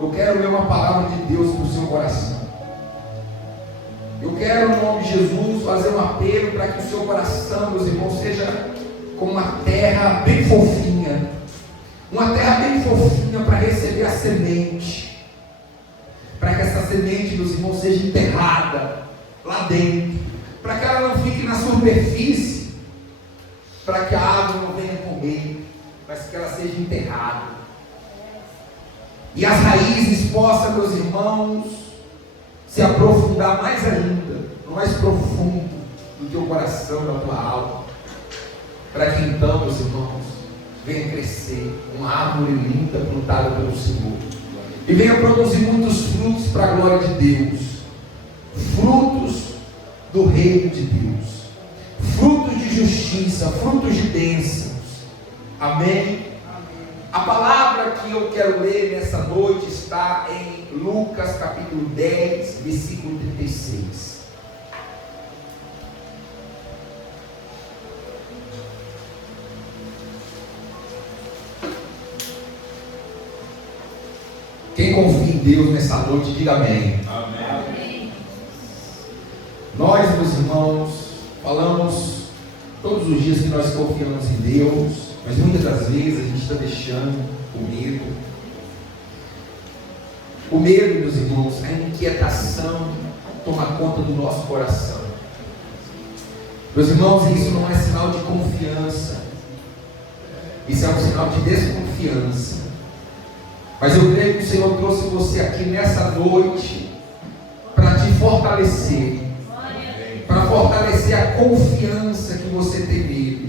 Eu quero ler uma palavra de Deus para o seu coração. Eu quero, no nome de Jesus, fazer um apelo para que o seu coração, meus irmãos, seja como uma terra bem fofinha. Uma terra bem fofinha para receber a semente. Para que essa semente, meus irmãos, seja enterrada lá dentro. Para que ela não fique na superfície. Para que a água não venha comer. Mas que ela seja enterrada. E as raízes possam, meus irmãos, se aprofundar mais ainda, no mais profundo do teu coração, da tua alma, para que então, meus irmãos, venha crescer uma árvore linda plantada pelo Senhor e venha produzir muitos frutos para a glória de Deus, frutos do reino de Deus, frutos de justiça, frutos de bênçãos. Amém? A palavra que eu quero ler nessa noite está em Lucas capítulo 10, versículo 36. Quem confia em Deus nessa noite, diga amém. Amém. Nós, meus irmãos, falamos todos os dias que nós confiamos em Deus. Mas muitas das vezes a gente está deixando o medo. O medo, meus irmãos, a inquietação toma conta do nosso coração. Meus irmãos, isso não é sinal de confiança. Isso é um sinal de desconfiança. Mas eu creio que o Senhor trouxe você aqui nessa noite para te fortalecer. Para fortalecer a confiança que você tem nele.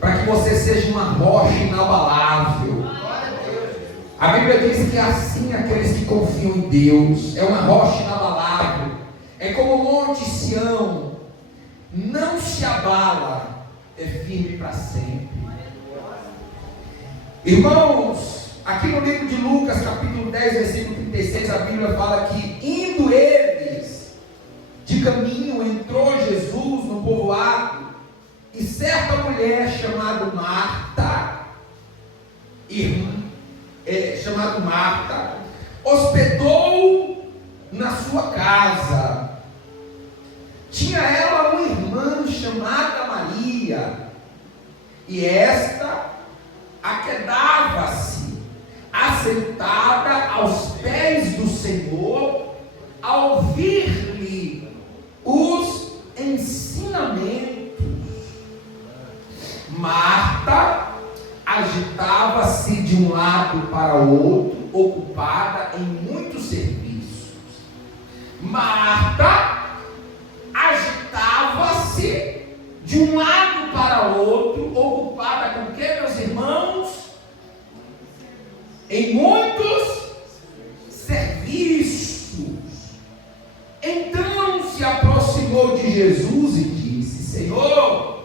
Para que você seja uma rocha inabalável. A Bíblia diz que assim aqueles que confiam em Deus é uma rocha inabalável. É como o Monte Sião, não se abala, é firme para sempre. Irmãos, aqui no livro de Lucas, capítulo 10, versículo 36, a Bíblia fala que indo eles de caminho, entrou Jesus no povoado. E certa mulher chamada Marta, hospedou na sua casa. Tinha ela uma irmã chamada Maria, e esta aquedava-se, assentada aos pés do Senhor, a ouvir-lhe os ensinamentos. Marta agitava-se de um lado para o outro, ocupada em muitos serviços. Marta agitava-se de um lado para o outro, ocupada com o que, meus irmãos? Em muitos serviços. Então se aproximou de Jesus e disse: Senhor,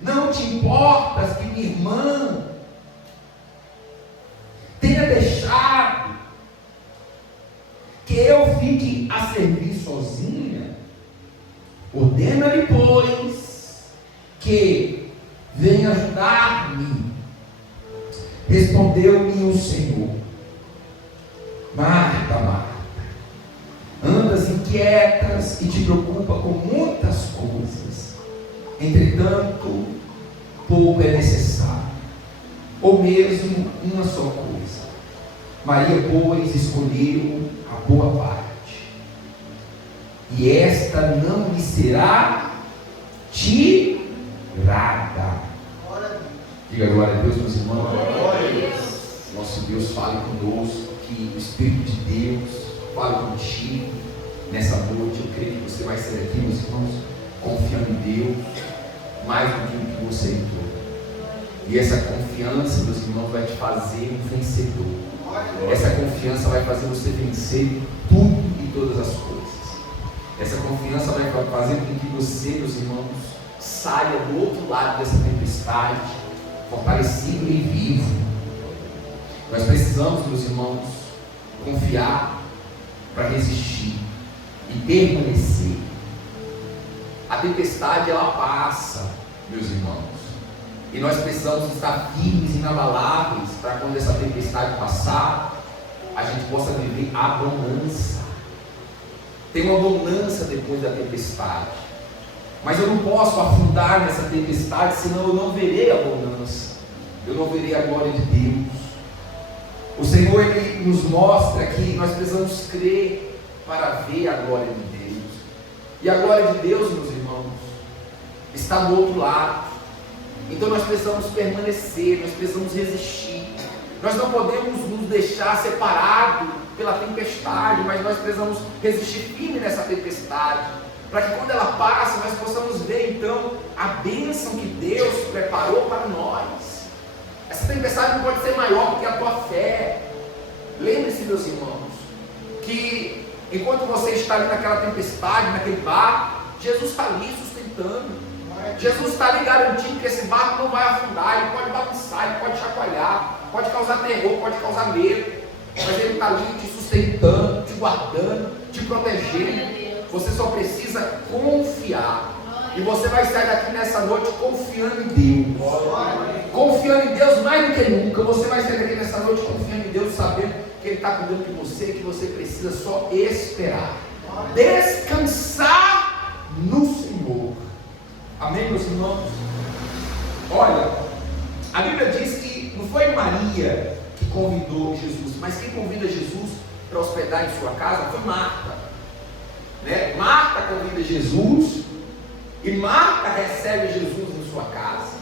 não te importas que minha irmã tenha deixado que eu fique a servir sozinha? Ordena-lhe, pois, que venha ajudar-me. Respondeu-lhe o Senhor: Marta, Marta, andas inquietas e te preocupa com muitas coisas. Entretanto, pouco é necessário, ou mesmo uma só coisa. Maria, pois, escolheu a boa parte, e esta não lhe será tirada. Diga glória a Deus, meus irmãos. Nosso Deus fale conosco, que o Espírito de Deus fale contigo nessa noite. Eu creio que você vai sair aqui, meus irmãos, confiando em Deus mais do que o que você entrou. E essa confiança, meus irmãos, vai te fazer um vencedor. Essa confiança vai fazer você vencer tudo e todas as coisas. Essa confiança vai fazer com que você, meus irmãos, saia do outro lado dessa tempestade, fortalecido e vivo. Nós precisamos, meus irmãos, confiar para resistir e permanecer. A tempestade, ela passa, meus irmãos, e nós precisamos estar firmes e inabaláveis para quando essa tempestade passar, a gente possa viver a bonança. Tem uma bonança depois da tempestade. Mas eu não posso afundar nessa tempestade, senão eu não verei a bonança. Eu não verei a glória de Deus. O Senhor, Ele nos mostra que nós precisamos crer para ver a glória de Deus. E a glória de Deus, meus irmãos, está do outro lado. Então nós precisamos permanecer, nós precisamos resistir. Nós não podemos nos deixar separados pela tempestade, mas nós precisamos resistir firme nessa tempestade, para que quando ela passe, nós possamos ver então a bênção que Deus preparou para nós. Essa tempestade não pode ser maior do que a tua fé. Lembre-se, meus irmãos, que enquanto você está ali naquela tempestade, naquele barco, Jesus está ali sustentando. Jesus está ali garantindo que esse barco não vai afundar. Ele pode balançar, ele pode chacoalhar, pode causar terror, pode causar medo, mas Ele está ali te sustentando, te guardando, te protegendo. Você só precisa confiar. E você vai sair daqui nessa noite confiando em Deus. Confiando em Deus mais do que nunca. Você vai sair daqui nessa noite confiando em Deus, sabendo que Ele está cuidando de você, que você precisa só esperar. Descansar no Senhor. Amém, meus irmãos? Olha, a Bíblia diz que não foi Maria que convidou Jesus, mas quem convida Jesus para hospedar em sua casa foi Marta. Né? Marta convida Jesus e Marta recebe Jesus em sua casa.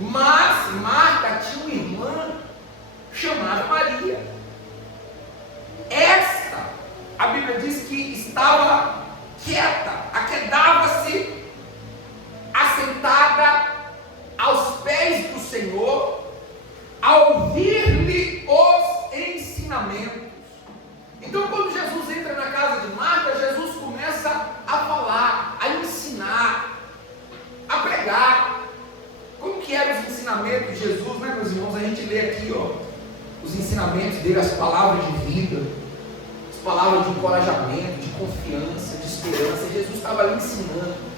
Mas Marta tinha uma irmã chamada Maria. Esta, a Bíblia diz que estava quieta, aquedava-se, assentada aos pés do Senhor, a ouvir-lhe os ensinamentos. Então, quando Jesus entra na casa de Marta, Jesus começa a falar, a ensinar, a pregar. Como que eram os ensinamentos de Jesus, né, meus irmãos? A gente lê aqui, ó, os ensinamentos dele, as palavras de vida, as palavras de encorajamento, de confiança, de esperança. Jesus estava ali ensinando.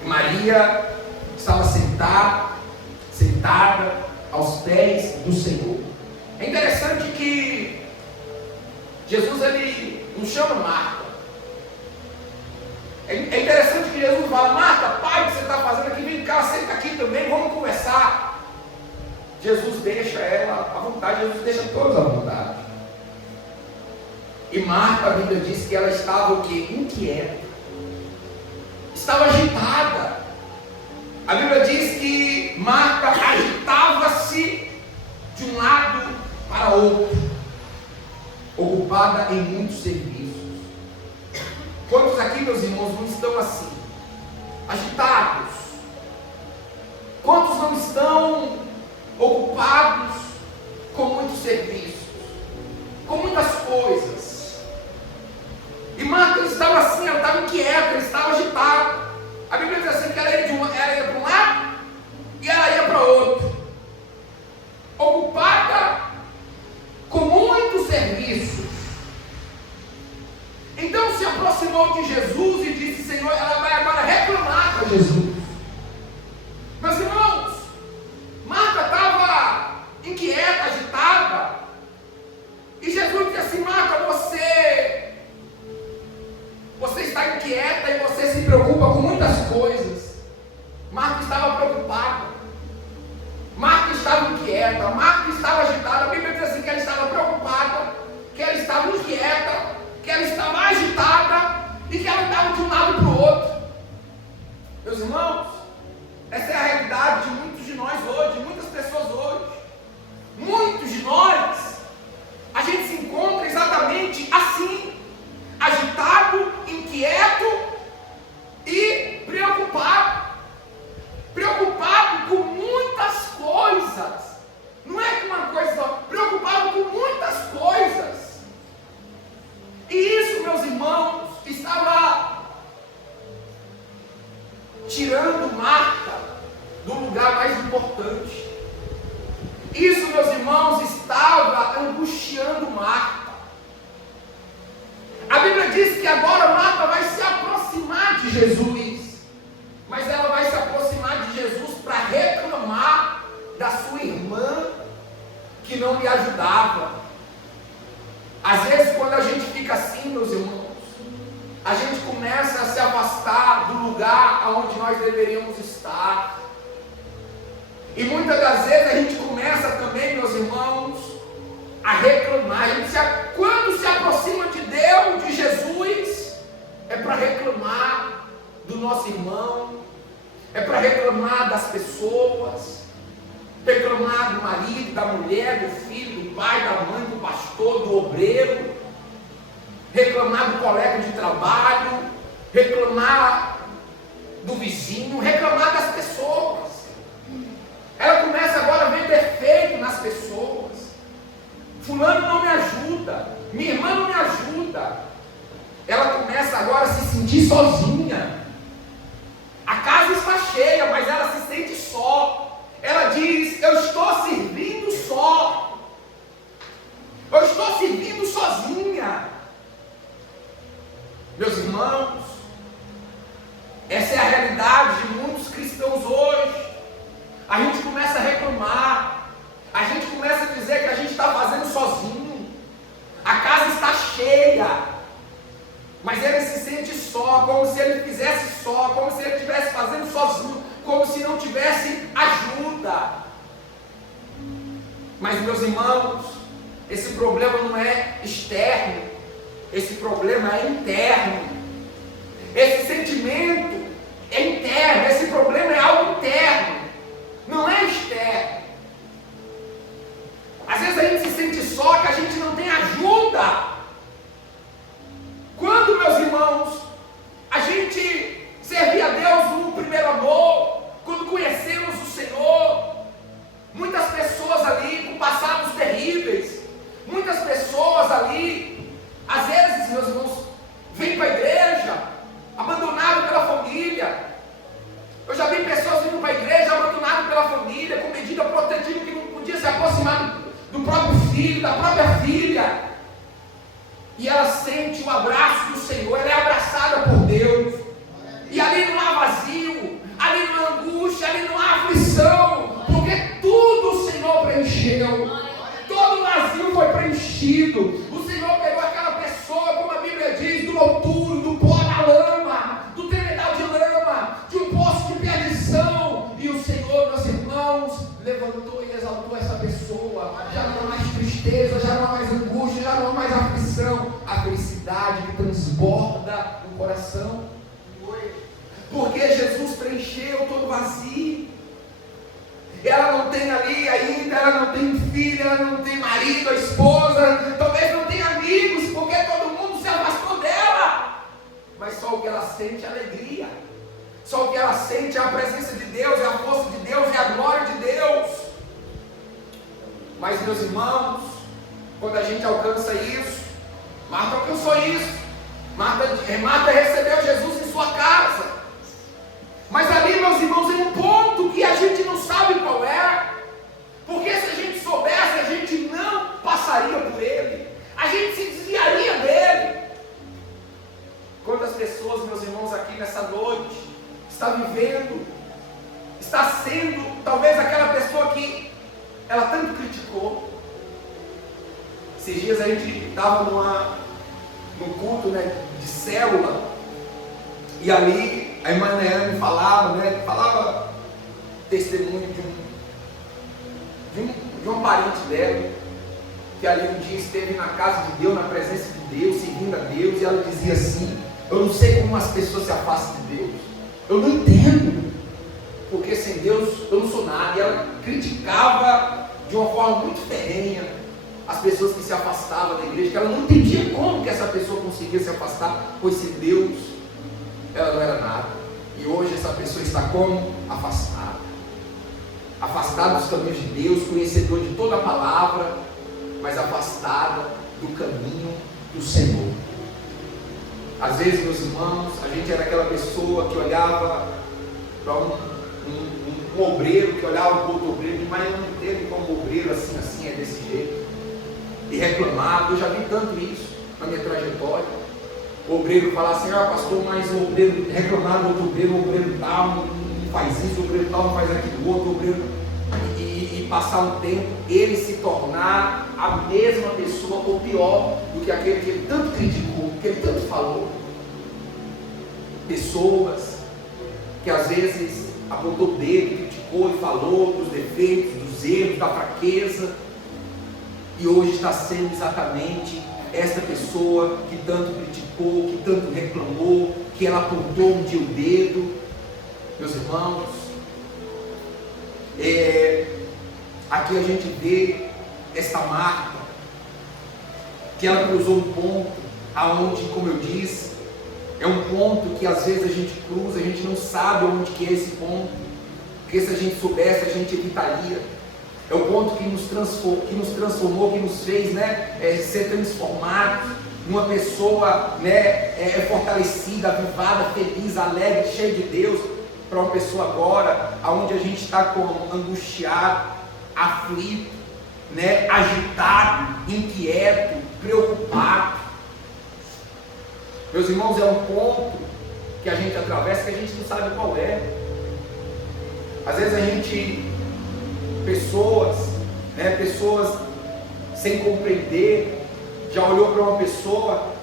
E Maria estava sentada aos pés do Senhor. É interessante que Jesus, ele não chama Marta. É interessante que Jesus fala: Marta, pai, o que você está fazendo aqui? Vem cá, senta aqui também, vamos conversar. Jesus deixa ela à vontade, Jesus deixa todos à vontade. E Marta, a Bíblia diz que ela estava o quê? Inquieta. Estava agitada. A Bíblia diz que Marta agitava-se de um lado para outro, ocupada em muitos serviços. Quantos aqui, meus irmãos, não estão assim, agitados? Quantos não estão ocupados com muitos serviços, com muitas coisas? E Marta estava assim, ela estava inquieta, ela estava agitada. A Bíblia diz assim que ela ia para um lado e ela ia para outro, ocupada com muitos serviços. Então se aproximou de Jesus e disse: Senhor, ela vai agora reclamar com Jesus. Meus irmãos, Marta estava inquieta, agitada, e Jesus disse assim: Marta, você está inquieta e você se preocupa com muitas coisas. Marta estava preocupada, Marta estava inquieta, Marta estava agitada. A Bíblia diz assim que ela estava preocupada, que ela estava inquieta, que ela estava agitada e que ela estava de um lado para o outro. Meus irmãos, essa é a realidade de muitos de nós hoje, de muitas pessoas hoje. Muitos de nós, a gente se encontra exatamente assim, agitado, inquieto e preocupado com muitas coisas. Não é com uma coisa só, preocupado com muitas coisas. E isso, meus irmãos, estava tirando Marta do lugar mais importante. Isso, meus irmãos, estava angustiando Marta. A Bíblia diz que agora Marta vai se aproximar de Jesus, mas ela vai se aproximar de Jesus para reclamar da sua irmã que não lhe ajudava. Às vezes, quando a gente fica assim, meus irmãos, a gente começa a se afastar do lugar onde nós deveríamos estar. E muitas das vezes a gente começa também, meus irmãos, a reclamar. Quando se aproxima de Deus, de Jesus, é para reclamar do nosso irmão, é para reclamar das pessoas, reclamar do marido, da mulher, do filho, do pai, da mãe, do pastor, do obreiro, reclamar do colega de trabalho, reclamar do vizinho, reclamar das pessoas. Ela começa agora a ver defeito nas pessoas. Fulano não me ajuda, minha irmã não me ajuda. Ela começa agora a se sentir sozinha. A casa está cheia, mas ela se sente só. Ela diz: eu estou servindo só. Eu estou servindo sozinha. Meus irmãos, essa é a realidade de muitos cristãos hoje. A gente começa a reclamar, a gente começa a dizer que a gente está fazendo sozinho, a casa está cheia, mas ele se sente só, como se ele fizesse só, como se ele estivesse fazendo sozinho, como se não tivesse ajuda. Mas, meus irmãos, esse problema não é externo, esse problema é interno. Esse sentimento é interno, esse problema é algo interno, não é externo. Às vezes a gente se sente só, que a gente não tem ajuda. Quando, meus irmãos, a gente servia a Deus no primeiro amor, quando conhecemos o Senhor, muitas pessoas ali com passados terríveis, muitas pessoas ali, às vezes, meus irmãos, vêm para a igreja, abandonado pela família. Eu já vi pessoas vindo para a igreja, abandonado pela família, com medida protetiva, que não podia se aproximar do próprio filho, da própria filha. E ela sente o abraço do Senhor, ela é abraçada por Deus. E ali não há vazio, ali não há angústia, ali não há aflição, porque tudo o Senhor preencheu. Todo vazio foi preenchido. O Senhor pegou aquela pessoa, como a Bíblia diz, do monturo, do pó da lama, do tremedal de lama, de um poço de perdição. E o Senhor, meus irmãos, levantou e exaltou essa pessoa. Já não há mais tristeza, já não há mais angústia, já não há mais aflição. A felicidade que transborda no coração. Porque Jesus preencheu todo o vazio. Ela não tem ali ainda, ela não tem filha, ela não tem marido, a esposa, talvez não tenha amigos, porque todo mundo se afastou dela. Mas só o que ela sente é alegria. Só o que ela sente é a presença de Deus, é a força de Deus, é a glória de Deus. Mas, meus irmãos, quando a gente alcança isso, Marta alcançou isso. Marta recebeu Jesus em sua casa. Mas ali, meus irmãos, é um ponto que a gente não sabe qual é. Porque se a gente soubesse, a gente não passaria por ele. A gente se desviaria dele. Quantas pessoas, meus irmãos, aqui nessa noite, está vivendo, está sendo, talvez aquela pessoa que ela tanto criticou. Esses dias a gente estava num culto, né, de célula. E ali a irmã Neane falava testemunho de um parente dela, que ali um dia esteve na casa de Deus, na presença de Deus, seguindo a Deus, e ela dizia assim: eu não sei como as pessoas se afastam de Deus, eu não entendo, porque sem Deus eu não sou nada. E ela criticava de uma forma muito ferrenha as pessoas que se afastavam da igreja, que ela não entendia como que essa pessoa conseguia se afastar, pois sem Deus ela não era nada. E hoje essa pessoa está como? Afastada. Afastada dos caminhos de Deus, conhecedor de toda a palavra, mas afastada do caminho do Senhor. Às vezes, meus irmãos, a gente era aquela pessoa que olhava para um obreiro, que olhava para outro obreiro, mas eu não entendo como obreiro assim é desse jeito. E reclamava. Eu já vi tanto isso na minha trajetória. O obreiro falar assim: ah, pastor, mas o obreiro reclamar do outro obreiro, o obreiro tal não faz isso, o obreiro tal não faz aquilo, o outro obreiro, e passar um tempo, ele se tornar a mesma pessoa ou pior do que que aquele que ele tanto criticou, que ele tanto falou. Pessoas que às vezes apontou o dedo, criticou e falou dos defeitos, dos erros, da fraqueza, e hoje está sendo exatamente esta pessoa que tanto criticou, que tanto reclamou, que ela apontou um dia o dedo. Meus irmãos, aqui a gente vê esta Marta, que ela cruzou um ponto aonde, como eu disse, é um ponto que às vezes a gente cruza, a gente não sabe onde que é esse ponto, porque se a gente soubesse, a gente evitaria. É o ponto que nos transformou, que nos fez, ser transformados numa pessoa, fortalecida, avivada, feliz, alegre, cheia de Deus, para uma pessoa agora, aonde a gente está angustiado, aflito, agitado, inquieto, preocupado. Meus irmãos, é um ponto que a gente atravessa que a gente não sabe qual é. Às vezes a gente, pessoas sem compreender, já olhou para uma pessoa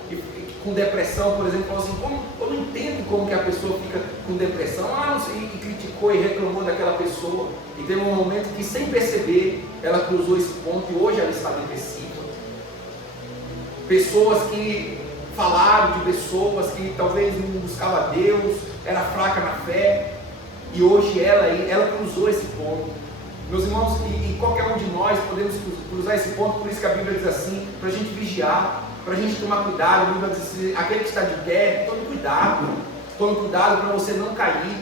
com depressão, por exemplo, falou assim, eu não entendo como que a pessoa fica com depressão, não sei, e criticou e reclamou daquela pessoa, e teve um momento que, sem perceber, ela cruzou esse ponto e hoje ela está depressiva. Pessoas que falaram de pessoas que talvez não buscavam a Deus, era fraca na fé, e hoje ela cruzou esse ponto. Meus irmãos, e qualquer um de nós podemos cruzar esse ponto, por isso que a Bíblia diz assim, para a gente vigiar, para a gente tomar cuidado. A Bíblia diz assim, aquele que está de pé, tome cuidado para você não cair,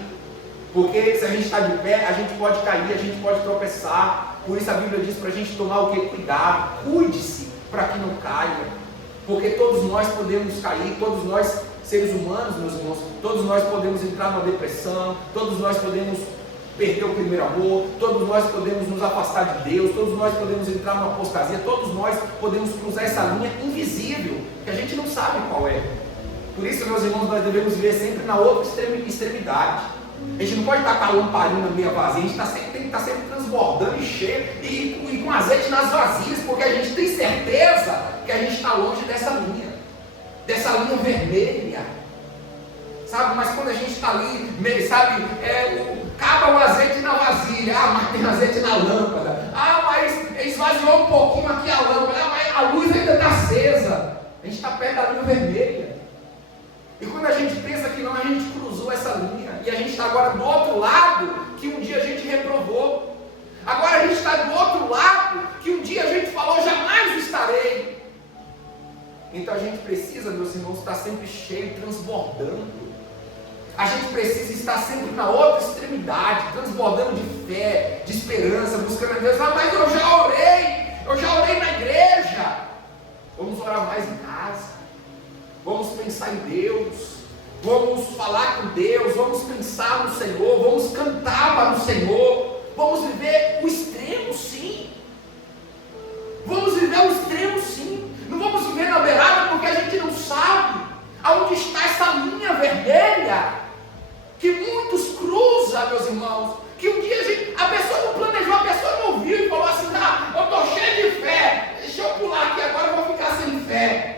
porque se a gente está de pé, a gente pode cair, a gente pode tropeçar. Por isso a Bíblia diz para a gente tomar o quê? Cuidado, cuide-se para que não caia, porque todos nós podemos cair, todos nós seres humanos, meus irmãos, todos nós podemos entrar numa depressão, todos nós podemos perder o primeiro amor, todos nós podemos nos afastar de Deus, todos nós podemos entrar numa apostasia, todos nós podemos cruzar essa linha invisível, que a gente não sabe qual é. Por isso, meus irmãos, nós devemos viver sempre na outra extremidade. A gente não pode estar com a lamparina meia vazia, a gente tem que estar sempre transbordando e cheio, e com azeite nas vasilhas, porque a gente tem certeza que a gente está longe dessa linha vermelha, sabe? Mas quando a gente está ali, sabe, acaba o azeite na vasilha, mas tem azeite na lâmpada, mas esvaziou um pouquinho aqui a lâmpada, mas a luz ainda está acesa, a gente está perto da linha vermelha. E quando a gente pensa que não, a gente cruzou essa linha, e a gente está agora do outro lado, que um dia a gente reprovou. Agora a gente está do outro lado, que um dia a gente falou, jamais estarei. Então a gente precisa, meus irmãos, estar sempre cheio, transbordando. A gente precisa estar sempre na outra extremidade, transbordando de fé, de esperança, buscando a Deus. Mas eu já orei na igreja. Vamos orar mais em casa. Vamos pensar em Deus, vamos falar com Deus, vamos pensar no Senhor, vamos cantar para o Senhor, vamos viver o extremo, sim. Vamos viver o extremo, sim. Não vamos viver na beirada, porque a gente não sabe aonde está essa linha vermelha que muitos cruzam, meus irmãos. Que um dia a pessoa não planejou, a pessoa não viu e falou assim, eu estou cheio de fé, deixa eu pular aqui agora, eu vou ficar sem fé.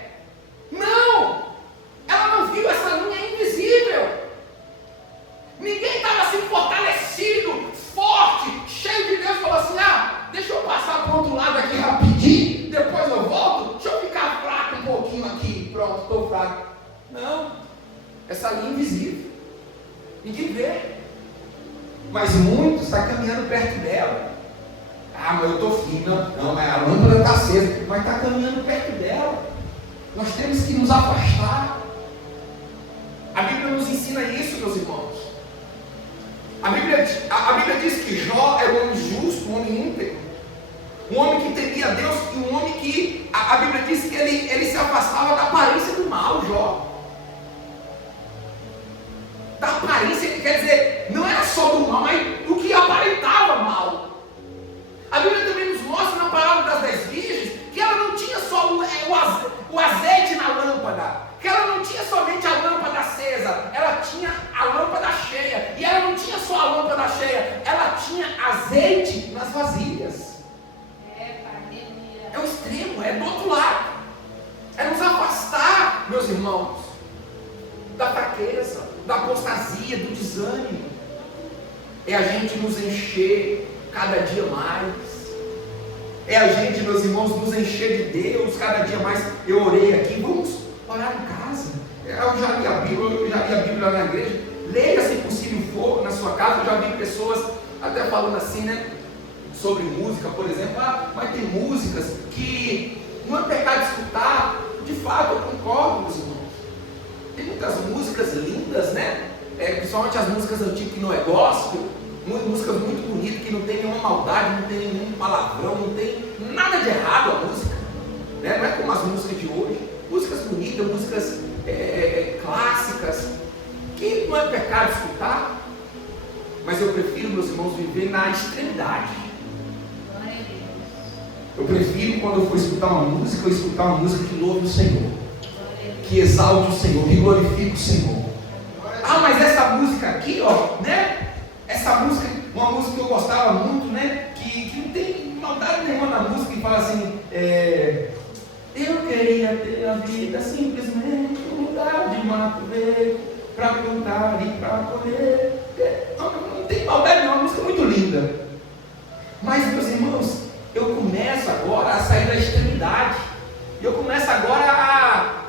Não, ela não viu essa linha invisível. Ninguém estava assim fortalecido, forte, cheio de Deus, falou assim, deixa eu passar para o outro lado aqui rapidinho, depois eu volto, deixa eu ficar fraco um pouquinho aqui, pronto, estou fraco. Não, essa linha invisível, ninguém vê, mas muitos estão caminhando perto dela. Mas eu estou fino, não, mas a lâmpada está acesa, mas está caminhando perto dela. Nós temos que nos afastar. A Bíblia nos ensina isso, meus irmãos. A Bíblia diz que Jó era um homem justo, um homem íntegro, um homem que temia a Deus, e um homem que, a Bíblia diz que ele se afastava da aparência do mal. Jó, da aparência, quer dizer, não era só do mal, mas do que aparentava mal. A Bíblia também nos mostra na parábola das 10 virgens que ela não tinha só o azeite na lâmpada, que ela não tinha somente a lâmpada acesa, ela tinha a lâmpada cheia, e ela não tinha só a lâmpada cheia, ela tinha azeite nas vasilhas. É o extremo, é do outro lado, é nos meus irmãos, da fraqueza, da apostasia, do desânimo. É a gente nos encher cada dia mais. É a gente, meus irmãos, nos encher de Deus cada dia mais. Eu orei aqui, vamos orar em casa. Eu já li a Bíblia na igreja. Leia, se possível for, na sua casa. Eu já vi pessoas até falando assim, né? Sobre música, por exemplo. Mas tem músicas que não é pecado escutar. De fato, eu concordo, meus irmãos. Tem muitas músicas lindas, né? Principalmente as músicas antigas que não é gospel. Músicas muito bonitas, que não tem nenhuma maldade, não tem nenhum palavrão, não tem nada de errado a música, né? Não é como as músicas de hoje. Músicas bonitas, músicas clássicas, que não é pecado escutar. Mas eu prefiro, meus irmãos, viver na extremidade. Eu prefiro, quando eu for escutar uma música, eu escutar uma música que louve o Senhor, que exalte o Senhor, que glorifique o Senhor. Mas essa música aqui, ó, né? Essa música, uma música que eu gostava muito, né? Que não tem maldade nenhuma na música, que fala assim, eu queria ter a vida simplesmente um lugar de mato verde, para plantar e para colher. Não tem maldade nenhuma, uma música muito linda. Mas, meus irmãos, eu começo agora a sair da extremidade. Eu começo agora a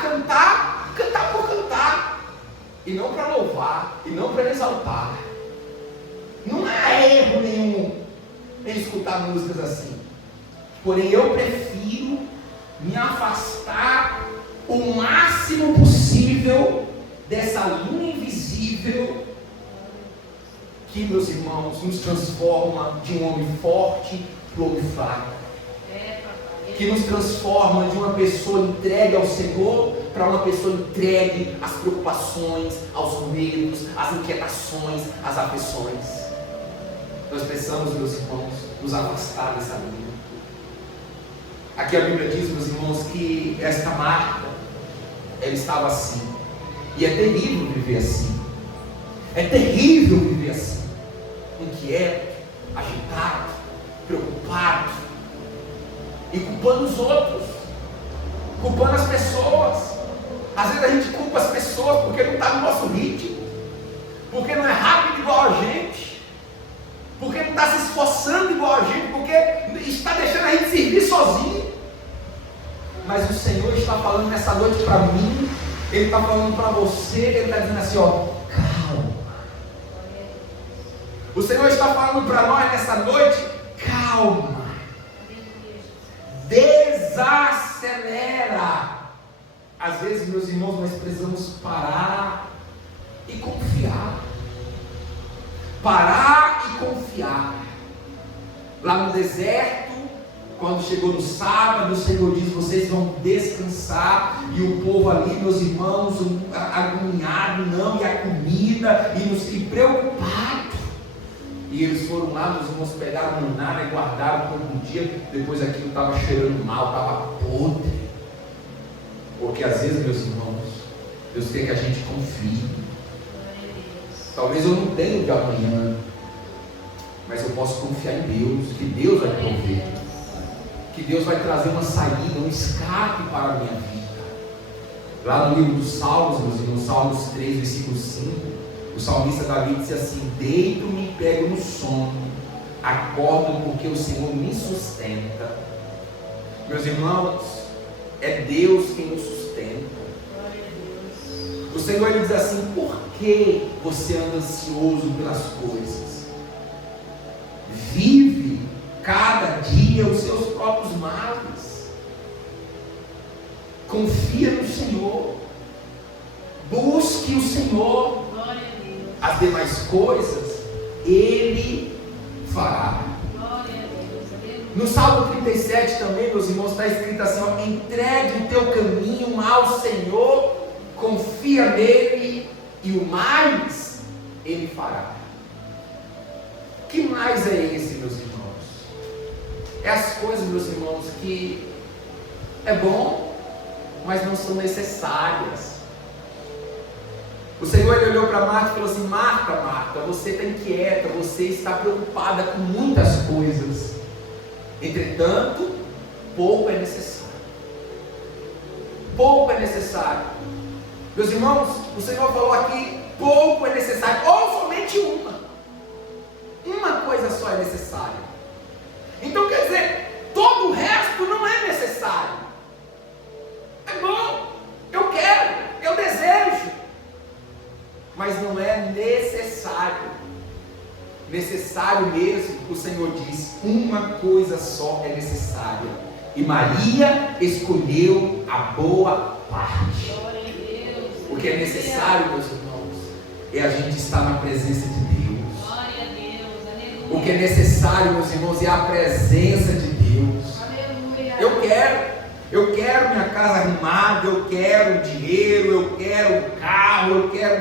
cantar por cantar. E não para louvar, e não para exaltar. Não há erro nenhum em escutar músicas assim. Porém, eu prefiro me afastar o máximo possível dessa linha invisível que, meus irmãos, nos transforma de um homem forte para um homem fraco. Que nos transforma de uma pessoa entregue ao Senhor para uma pessoa entregue às preocupações, aos medos, às inquietações, às aflições. Nós precisamos, meus irmãos, nos afastar dessa linha. Aqui a Bíblia diz, meus irmãos, que esta Marta, ela estava assim. E é terrível viver assim. É terrível viver assim. Inquieto, agitado, preocupado. E culpando os outros. Culpando as pessoas. Às vezes a gente culpa as pessoas porque não está no nosso ritmo. Porque não é rápido igual a gente. Porque não está se esforçando igual a gente. Porque está deixando a gente servir sozinho. Mas o Senhor está falando nessa noite para mim. Ele está falando para você. Ele está dizendo assim, ó, calma. O Senhor está falando para nós nessa noite, calma. Desacelera. Às vezes, meus irmãos, nós precisamos parar e confiar. Parar e confiar. Lá no deserto, quando chegou no sábado, o Senhor diz, vocês vão descansar. E o povo ali, meus irmãos, agoniado, não, e a comida, e preocupado. E eles foram lá, meus irmãos, pegaram maná e guardaram por um dia. Depois aquilo estava cheirando mal, estava podre. Porque às vezes, meus irmãos, Deus quer que a gente confie. Talvez eu não tenha o de amanhã, mas eu posso confiar em Deus, que Deus vai prover, que Deus vai trazer uma saída, um escape para a minha vida. Lá no livro dos Salmos, meus irmãos, Salmos 3, versículo 5, o salmista Davi disse assim, deito-me e pego no sono, acordo porque o Senhor me sustenta. Meus irmãos, é Deus quem nos sustenta. O Senhor ele diz assim, por que você anda ansioso pelas coisas? Vive cada dia os seus próprios males. Confia no Senhor. Busque o Senhor. As demais coisas Ele fará. No Salmo 37 também, meus irmãos, está escrito assim, ó, entregue o teu caminho ao Senhor, confia nele e o mais Ele fará. Que mais é esse, meus irmãos? É as coisas, meus irmãos, que é bom, mas não são necessárias. O Senhor ele olhou para Marta e falou assim, Marta, Marta, você está inquieta, você está preocupada com muitas coisas. Entretanto, pouco é necessário. Pouco irmãos, o Senhor falou aqui, pouco é necessário, ou somente uma coisa só é necessária. Então quer dizer, todo o resto não é necessário. É bom, eu quero, eu desejo, mas não é necessário. Necessário mesmo, o Senhor diz, uma coisa só é necessária. E Maria escolheu a boa parte. O que é necessário, meus irmãos, é a gente estar na presença de Deus. O que é necessário, meus irmãos, é a presença de Deus. Eu quero minha casa arrumada, eu quero dinheiro, eu quero um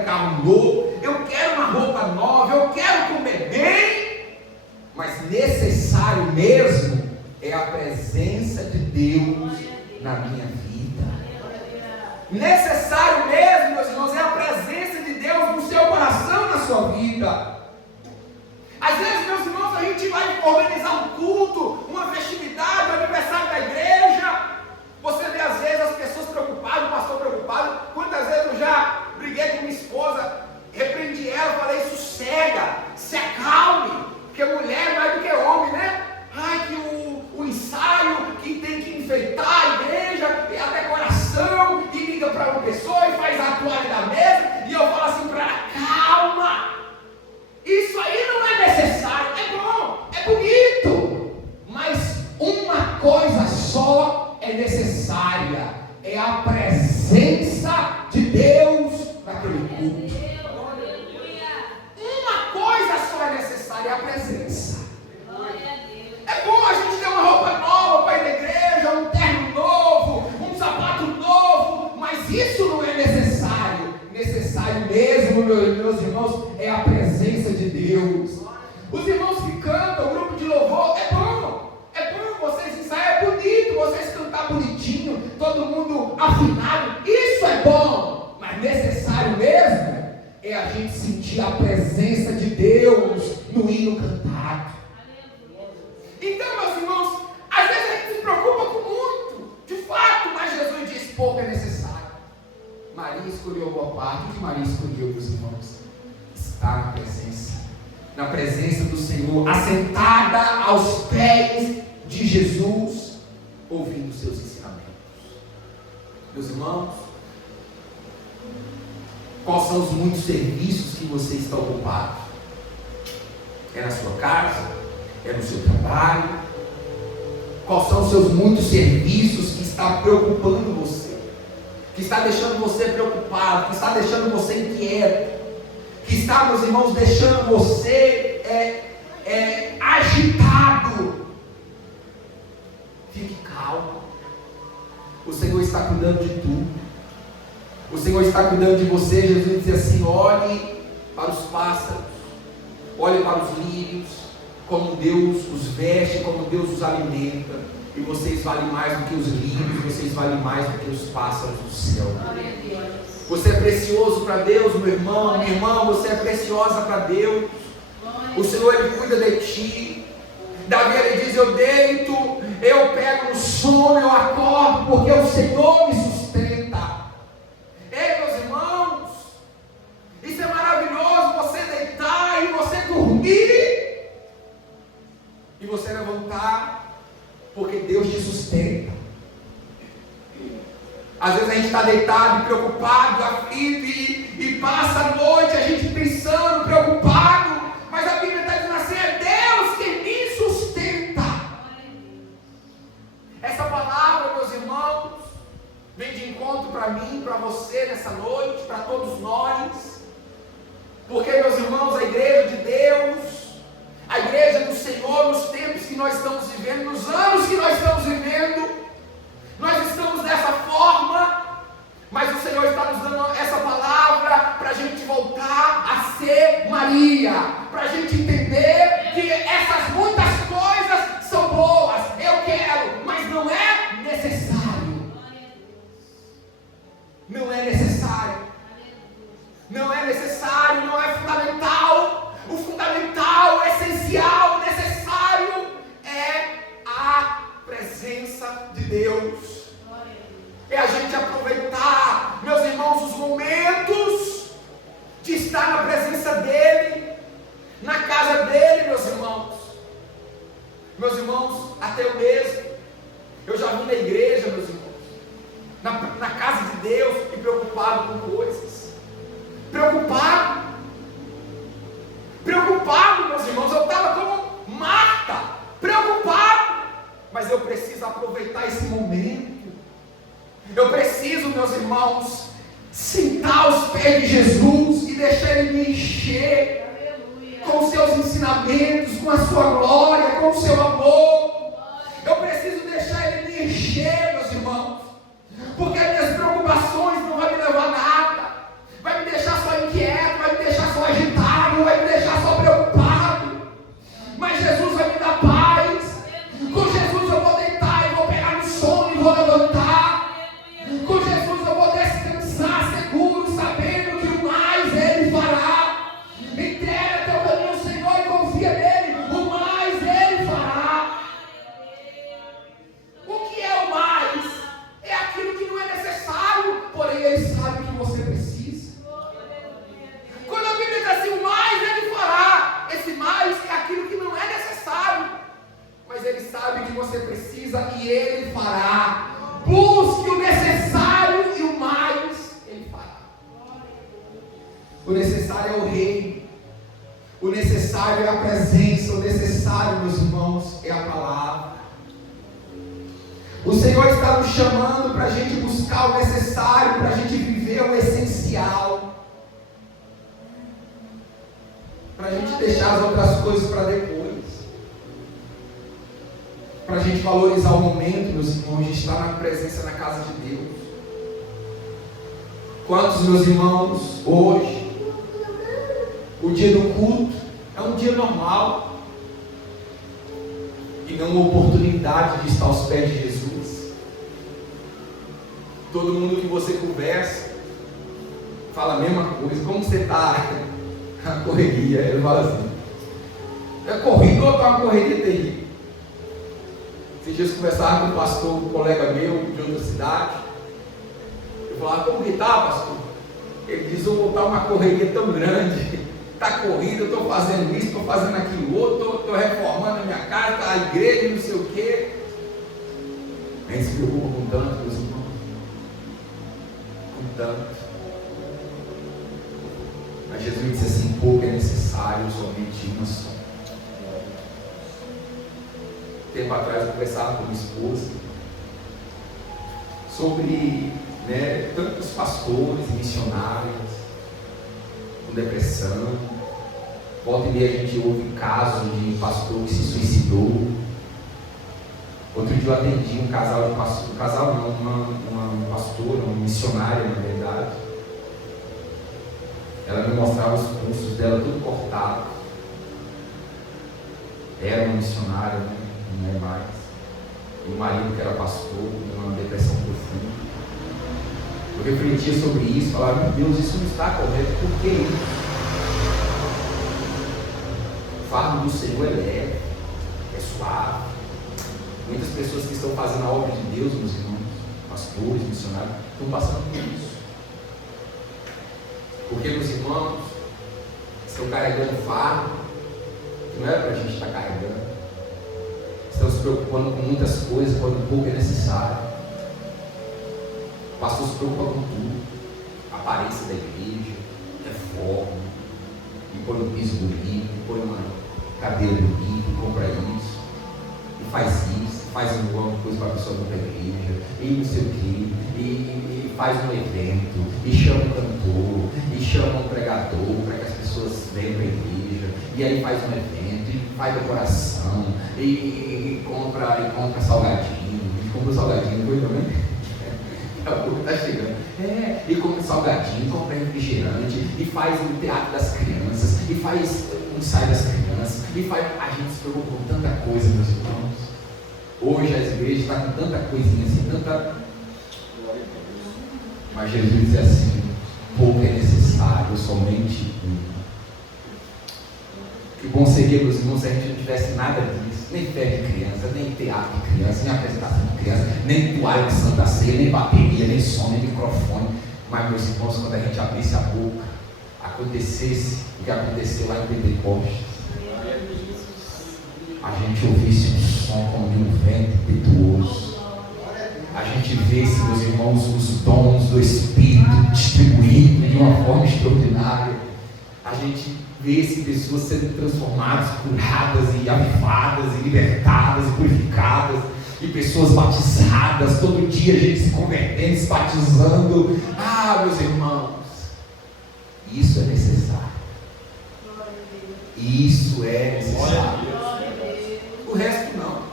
carro novo, eu quero uma roupa nova, eu quero comer bem, mas necessário mesmo é a presença de Deus na minha vida. Necessário mesmo, meus irmãos, é a presença de Deus no seu coração, na sua vida. Às vezes, meus irmãos, a gente vai organizar um culto, uma festividade, um aniversário da igreja. Você vê às vezes as pessoas preocupadas, o pastor preocupado. Quantas vezes eu já briguei com minha esposa, repreendi ela, falei, sossega, se acalme, porque mulher é mais do que homem, né? Ai, que o ensaio, que tem que enfeitar a igreja, e a decoração, e liga para uma pessoa e faz a toalha da mesa, e eu falo assim para ela, calma, isso aí não é necessário, é bom, é bonito, mas uma coisa só é necessária, é a presença de Deus naquele culto. Uma coisa só é necessária, é a presença. É bom a gente ter uma roupa nova para ir na igreja, um terno novo, um sapato novo, mas isso não é necessário. Necessário mesmo, meus irmãos, é a presença de Deus. Os irmãos que cantam, o grupo de louvor, é bom vocês ensaiam, é bonito, vocês cantar bonitinho, todo mundo afinado, isso é bom, mas necessário mesmo é a gente sentir a presença de Deus no hino cantado. Então, meus irmãos, às vezes a gente se preocupa com muito, de fato, mas Jesus diz, pouco é necessário. Maria escolheu a boa parte. O que Maria escolheu, meus irmãos? Estar na presença do Senhor, assentada aos pés de Jesus, ouvindo os seus ensinamentos. Meus irmãos, quais são os muitos serviços que você está ocupado? É na sua casa? É no seu trabalho? Quais são os seus muitos serviços que está preocupando você? Que está deixando você preocupado? Que está deixando você inquieto? Que está, meus irmãos, deixando você agitado? Fique calmo. O Senhor está cuidando de tudo. O Senhor está cuidando de você. Jesus diz assim: olhe para os pássaros, olhe para os lírios, como Deus os veste, como Deus os alimenta. E vocês valem mais do que os lírios, vocês valem mais do que os pássaros do céu. Você é precioso para Deus, meu irmão, minha irmã, você é preciosa para Deus. O Senhor, Ele cuida de ti. Davi, ele diz: eu deito, eu pego no sono, eu acordo, porque o Senhor me sustenta. Ei, meus irmãos, isso é maravilhoso, você deitar e você dormir, e você levantar, porque Deus te sustenta. Às vezes a gente está deitado, preocupado, aflito, e passa a noite a gente pensando, preocupado, mas a Bíblia está dizendo assim: é Deus que me sustenta. Essa palavra, meus irmãos, vem de encontro para mim, para você nessa noite, para todos nós, porque, meus irmãos, a igreja de Deus, a igreja do Senhor, nos tempos que nós estamos vivendo, nos anos que nós estamos vivendo, nós estamos dessa forma, mas o Senhor está nos dando essa palavra para a gente voltar a ser Maria, para a gente entender que essas muitas coisas são boas, eu quero, mas não é necessário. Não é necessário. Não é necessário, não é fundamental. O fundamental, o essencial, o necessário é a presença de Deus. É a gente aproveitar, meus irmãos, os momentos estar na presença dEle, na casa dEle, meus irmãos. Meus irmãos, até eu mesmo, eu já vim na igreja, meus irmãos, na casa de Deus, e preocupado com coisas. Preocupado, meus irmãos, eu estava como Marta, preocupado, mas eu preciso aproveitar esse momento. Eu preciso, meus irmãos, sentar aos pés de Jesus e deixar Ele me encher com os seus ensinamentos, com a sua glória, com o seu amor. Eu preciso deixar Ele me encher, meus irmãos, porque as minhas preocupações não vão me levar a nada, vai me deixar só inquieto, vai me deixar só agitado, vai me deixar só preocupado, mas Jesus vai me dar paz. Com Jesus eu vou deitar e vou pegar no sono e vou levantar. Com Jesus eu vou descansar seguro, sabendo que o mais Ele fará. Entrega teu caminho ao Senhor e confia nele, o mais Ele fará. O que é o mais? É aquilo que não é necessário, porém Ele sabe que você precisa. Quando a Bíblia diz assim, o mais Ele fará, esse mais é aquilo que não é necessário, mas Ele sabe que você precisa e Ele fará. Busque o necessário e o mais Ele fará. O necessário é o reino, o necessário é a presença, o necessário, meus irmãos, é a palavra. O Senhor está nos chamando para a gente buscar o necessário, para a gente viver o essencial, para a gente deixar as outras coisas para depois, para a gente valorizar o momento, meus irmãos, de estar na presença, na casa de Deus. Quantos, meus irmãos, hoje, o dia do culto é um dia normal e não uma oportunidade de estar aos pés de Jesus. Todo mundo que você conversa fala a mesma coisa. Como você está? A correria. Ele fala assim, é corrido ou está uma correria terrível? Esses dias eu conversava com um pastor, um colega meu de outra cidade. Eu falava, como que está, pastor? Ele diz, eu vou estar uma correria tão grande. Está corrida, eu estou fazendo isso, estou fazendo aquilo outro, estou reformando a minha casa, a igreja, não sei o quê. A gente se preocupa com tanto, meus irmãos. Com tanto. Mas Jesus disse assim, pouco é necessário, somente uma só. Tempo atrás eu conversava com minha esposa sobre tantos pastores e missionários com depressão. Volta e meia a gente ouve casos de pastor que se suicidou. Outro dia eu atendi um casal de pastor, um casal não, uma pastora, uma missionária na verdade. Ela me mostrava os pulsos dela tudo cortado. Era uma missionária, né? Não é mais. E o marido que era pastor, com uma depressão profunda. Eu refletia sobre isso, falava, meu Deus, isso não está correto, por que isso? O fardo do Senhor é leve, é suave. Muitas pessoas que estão fazendo a obra de Deus, meus irmãos, pastores, missionários, estão passando por isso. Porque, meus irmãos, estão carregando fardo que não é para a gente estar carregando. Estão se preocupando com muitas coisas quando pouco é necessário. O pastor se preocupa com tudo: a aparência da igreja, reforma, e põe um piso bonito, e põe uma cadeira bonita, e compra isso, e faz isso, faz uma coisa para a pessoa vir para a igreja, e não sei o quê, e faz um evento, e chama um cantor, e chama um pregador para que as pessoas venham para a igreja, e aí faz um evento, e faz decoração, e compra salgadinho, e compra salgadinho, foi também? Está chegando. E compra salgadinho, compra refrigerante, e faz o teatro das crianças, e faz um ensaio das crianças, e faz. A gente se preocupa com tanta coisa, meus irmãos. Hoje as igrejas estão com tanta coisinha assim, tanta. Mas Jesus diz assim: pouco é necessário, somente um. Que bom seria, meus irmãos, se a gente não tivesse nada disso, nem fé de criança, nem teatro de criança, nem apresentação de criança, nem toalha de Santa Ceia, nem bateria, nem som, nem microfone. Mas, meus irmãos, quando a gente abrisse a boca, acontecesse o que aconteceu lá em Pentecostes. A gente ouvisse um som como de um vento impetuoso. A gente vesse, meus irmãos, os dons do Espírito distribuídos de uma forma extraordinária. A gente vesse pessoas sendo transformadas, curadas e avivadas, e libertadas, e purificadas, e pessoas batizadas, todo dia a gente se convertendo, se batizando. Meus irmãos, isso é necessário. Isso é necessário. O resto não.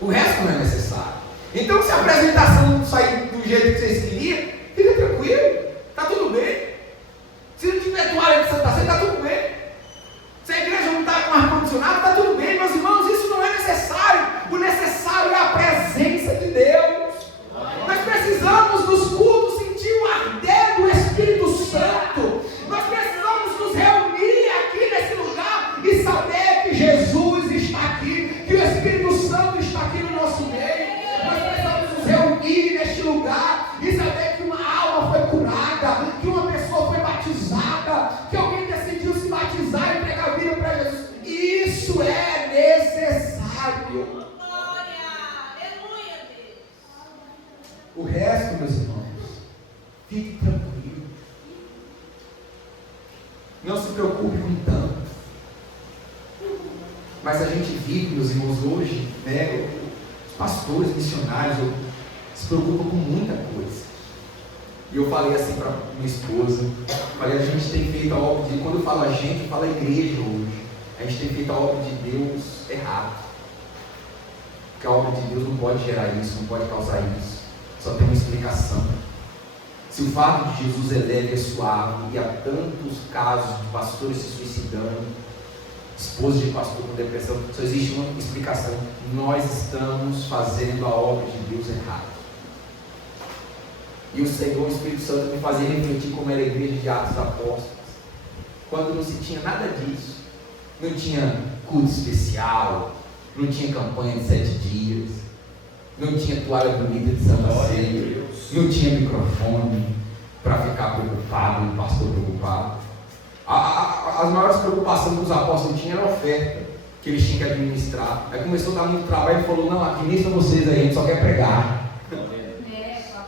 O resto não é necessário. Então, se a apresentação não sair do jeito que vocês queriam, fica tranquilo, está tudo bem. Se não tiver toalha de Santa Ceia, está tudo bem. Se a igreja não está com ar-condicionado, está tudo bem, meus irmãos, isso não é necessário. O necessário é a presença de Deus. Nós precisamos nos cultos sentir o arder do Espírito Santo. Nós precisamos nos reunir aqui nesse lugar e saber que Jesus está aqui, que o Espírito Santo está aqui no nosso meio. Nós precisamos nos reunir neste lugar e saber que uma alma foi curada, que uma pessoa foi batizada, que alguém decidiu se batizar e entregar a vida para Jesus. Isso é necessário. Glória, aleluia, Deus. O resto, meus irmãos, fique tranquilo. Não se preocupe com tanto. Mas a gente vive, meus irmãos, hoje, né, os pastores, missionários, se preocupam com muita coisa. E eu falei assim para minha esposa, falei, a gente tem feito a obra de, quando eu falo a gente, eu falo a igreja hoje, a gente tem feito a obra de Deus errado. Porque a obra de Deus não pode gerar isso, não pode causar isso. Só tem uma explicação. Se o fato de Jesus é leve e suave, e há tantos casos de pastores se suicidando, esposa de pastor com depressão, só existe uma explicação: nós estamos fazendo a obra de Deus errado. E o Senhor, o Espírito Santo, me fazia refletir como era a igreja de Atos dos Apóstolos, quando não se tinha nada disso. Não tinha culto especial, não tinha campanha de 7 dias, não tinha toalha bonita de Santa Ceia, não tinha microfone para ficar preocupado, o pastor preocupado. As maiores preocupações que os apóstolos tinham era a oferta que eles tinham que administrar. Aí começou a dar muito trabalho e falou: não, administra vocês aí, a gente só quer pregar.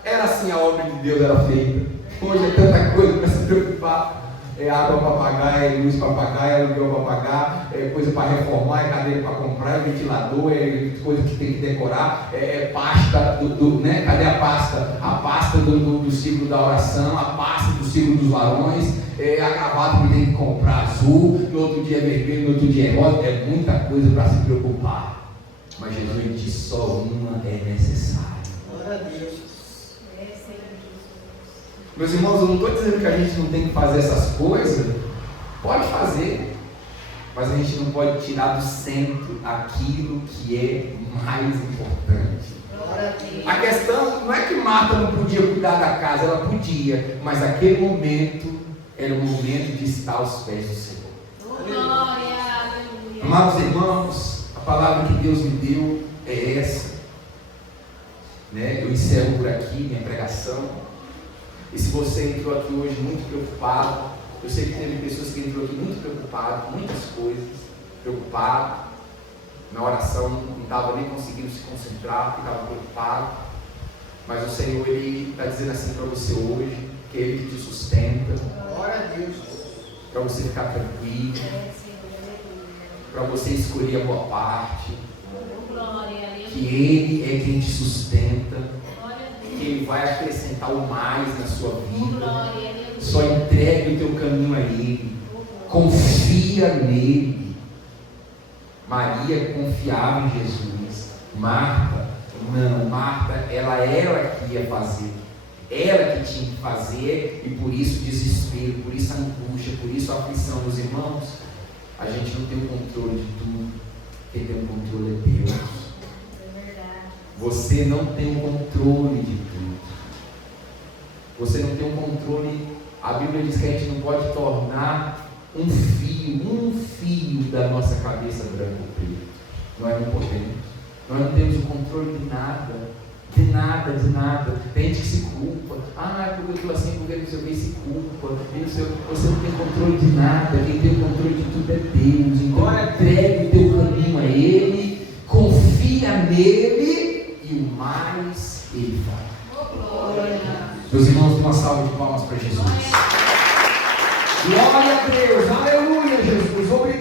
Era assim a obra de Deus era feita. Hoje é tanta coisa para se preocupar. É água para pagar, é luz para pagar, é aluguel para pagar, é coisa para reformar, é cadeira para comprar, é ventilador, é coisa que tem que decorar, é pasta, né? Cadê a pasta? A pasta do ciclo da oração, a pasta do ciclo dos varões, é a gravata que tem que comprar azul, no outro dia é vermelho, no outro dia é rosa, é muita coisa para se preocupar. Mas Jesus disse: só uma é necessária. Glória a Deus. Meus irmãos, eu não estou dizendo que a gente não tem que fazer essas coisas. Pode fazer, mas a gente não pode tirar do centro aquilo que é mais importante. A questão não é que Marta não podia cuidar da casa, ela podia, mas aquele momento era o momento de estar aos pés do Senhor. Glória. Amados irmãos, a palavra que Deus me deu é essa, né? Eu encerro por aqui minha pregação. E se você entrou aqui hoje muito preocupado, eu sei que teve pessoas que entrou aqui muito preocupado com muitas coisas, preocupado, na oração não estava nem conseguindo se concentrar, ficava preocupado, mas o Senhor, Ele está dizendo assim para você hoje, que Ele te sustenta, para você ficar tranquilo, para você escolher a boa parte, que Ele é quem te sustenta, que Ele vai acrescentar o mais na sua vida. Só entregue o teu caminho a Ele, confia nele. Maria confiava em Jesus. Marta, não, Marta, ela que ia fazer, ela que tinha que fazer, e por isso desespero, por isso angústia, por isso aflição. Meus irmãos, a gente não tem o controle de tudo, quem tem o controle é Deus. Você não tem o controle de tudo. Você não tem o controle. A Bíblia diz que a gente não pode tornar um fio da nossa cabeça branco ou preto. Nós não podemos. Nós não temos o controle de nada. De nada. Tem gente que se culpa. Ah, porque eu estou assim, porque não sei o que, se culpa. Você não tem controle de nada, quem tem o controle de tudo é Deus. Então entregue o teu caminho a Ele, confia nele e o mais Ele fará. Meus irmãos, dê uma salva de palmas para Jesus. Glória a Deus, aleluia, Jesus. Obrigado.